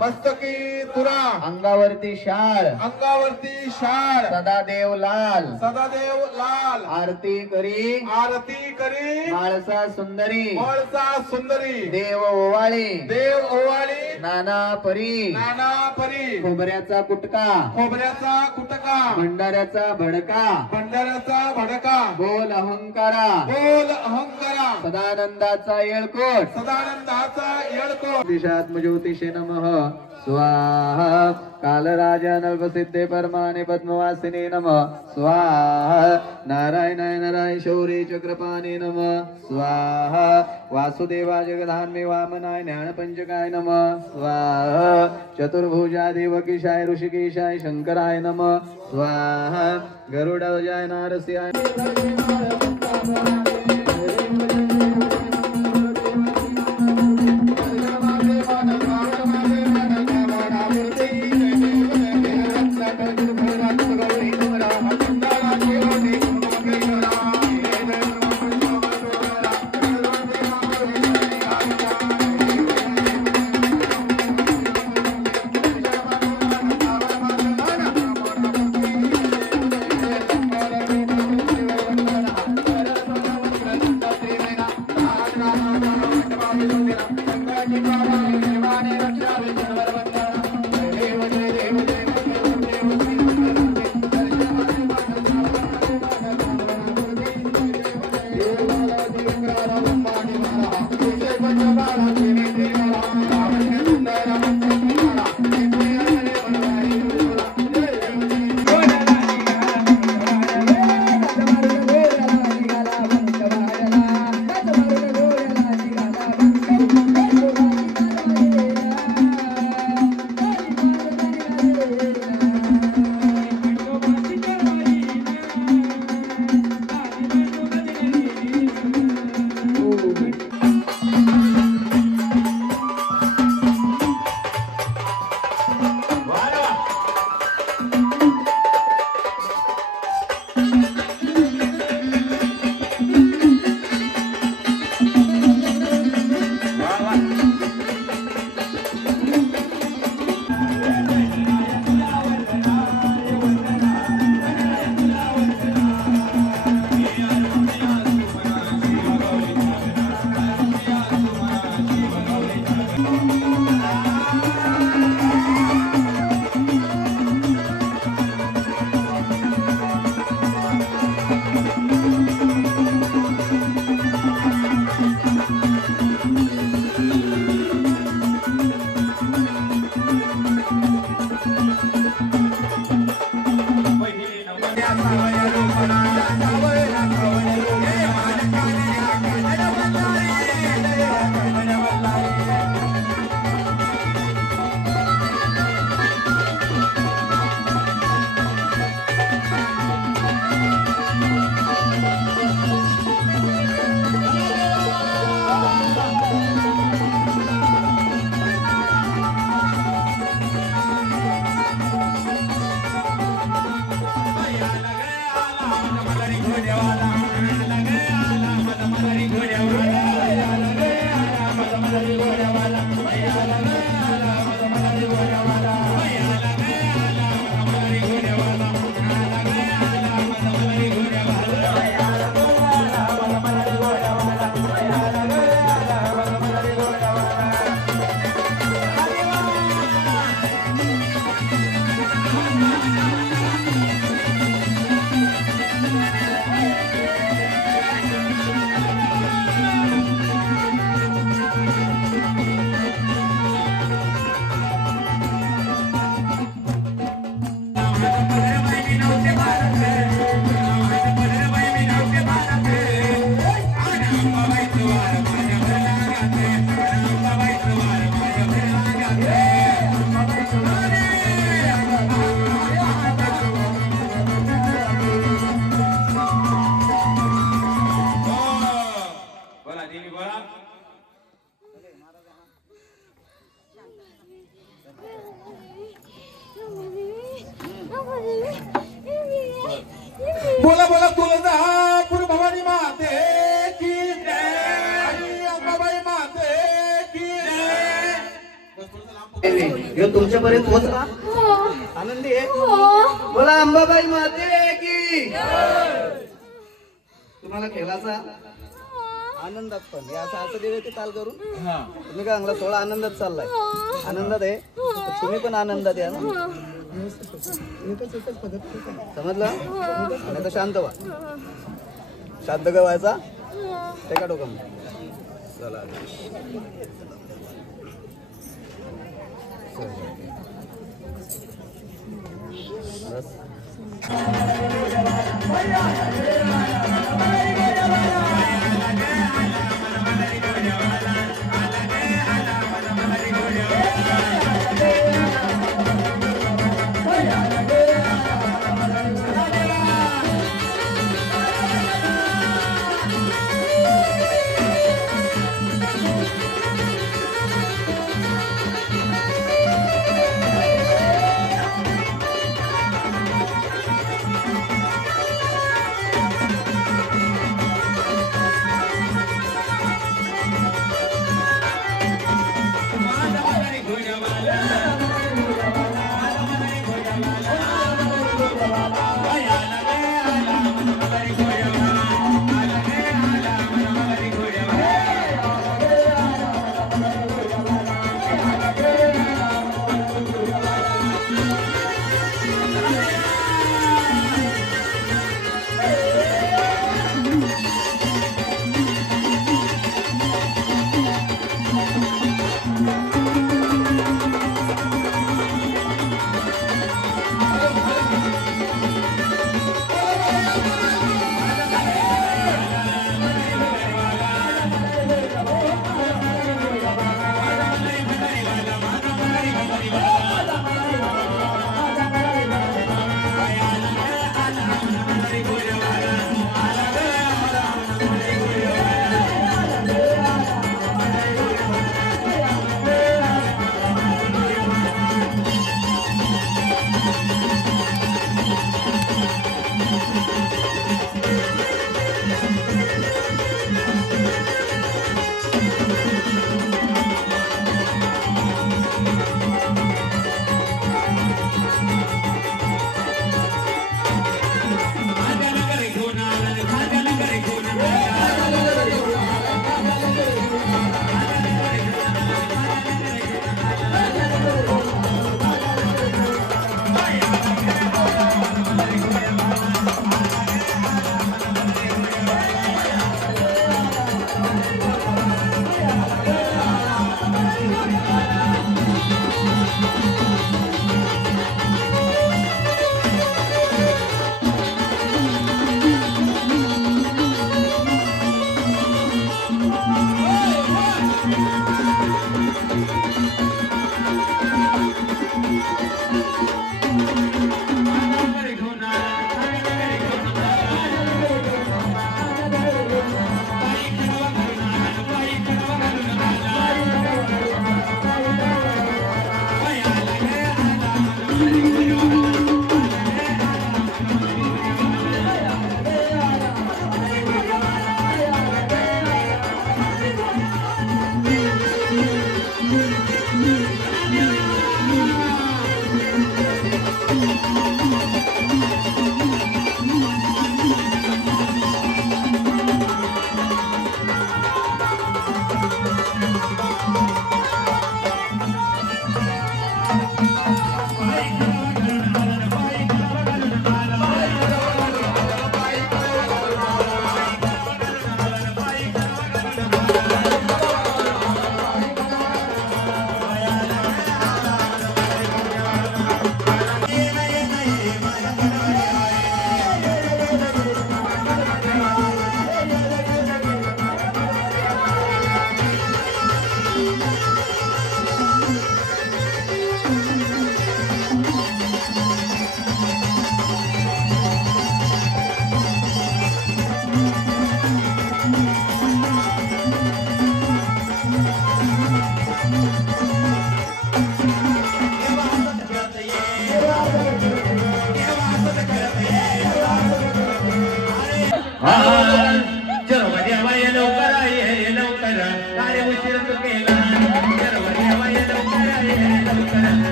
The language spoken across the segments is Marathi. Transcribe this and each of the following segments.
मस्तकी तुरा अंगावरती शाळ सदा देव लाल आरती करी माळसा सुंदरी देव ओवाळी नाना परी खोबऱ्याचा कुटका भंडाऱ्याचा भडका बोल अहंकारा सदानंदाचा येळकोट दिशात्मज्योतिषे नमः स्वाहा कालराजा नल्पसिद्धे परमाने पद्मवासिने नमः स्वाहा नारायणाय नराय शौर्य चक्रपाणे नमः स्वाहा वासुदेवा जगधान्मे वामनाय ज्ञानपंचकाय नमः स्वाहा चतुर्भुजा देवकीशाय ऋषिकेशाय शंकराय नमः स्वाहा गरुडध्वजाय नारसिंहाय बोला बोला तुळजापूर भवानी माते की जय, अंबाबाई माते की जय. ह्यो तुमच्यापर्यंत पोहोचला हो आनंदी आहे हो बोला अंबाबाई माते की तुम्हाला खेळाचा आनंदात पण या असं देवे ते ताल करून तुम्ही काय सांगला सोहळा आनंदात चाललाय आनंदात आहे तुम्ही पण आनंदात या ना समजलं आणि आता शांत व्हा शांत गवायचा ते का डोकं चला बस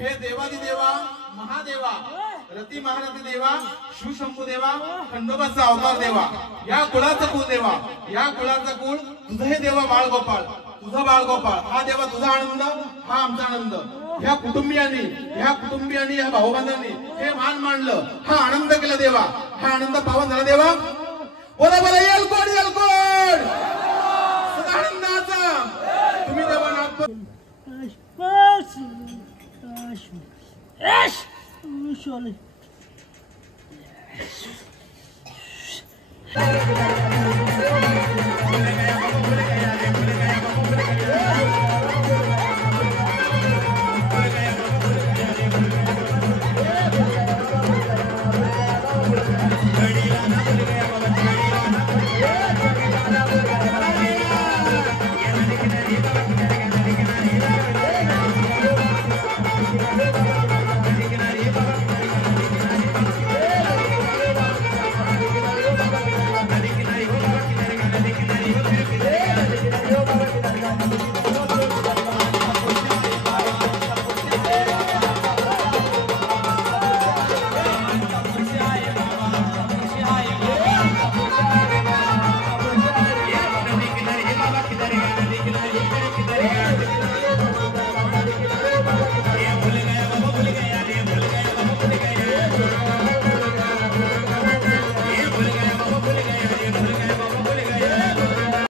हे देवादिदेवा महादेवा रती महारथी देवा शिवशंभू देवा खंडोबाचा अवतार देवा या कुळाचा कुल देवा या कुळाचा कुळ तुझं हे देवा बाळगोपाळ तुझा बाळगोपाळ हा देवा तुझा आनंद हा आमचा आनंद ह्या कुटुंबियांनी ह्या भाऊबंधांनी हे मान मांडलं हा आनंद केला देवा हा आनंद पावन झाला देवा बोला बोला येलकोड येलकोड सदा आनंदाचा तुम्ही देवा नागपूर Sorry.